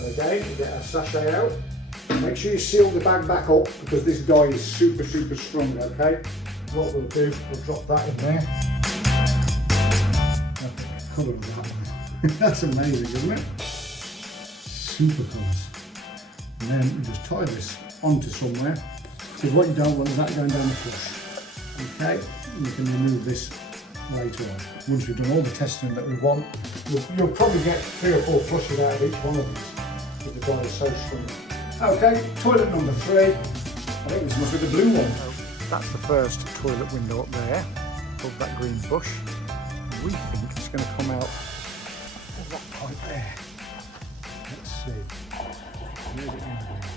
Okay, get our sachet out. Make sure you seal the bag back up because this guy is super strong, okay? What we'll do, we'll drop that in there. That's the colour of that one. That's amazing, isn't it? Super colours. And then we just tie this onto somewhere. Because what you don't want is that going down the flush. Okay, and you can remove this later on. Once we've done all the testing that we want, you'll probably get 3 or 4 flushes out of each one of these. Because the guy is so strong. Okay, toilet number 3. I think this must be the blue one. That's the first toilet window up there, above that green bush. We think it's going to come out of that pipe there. Let's see. Where's it going to be?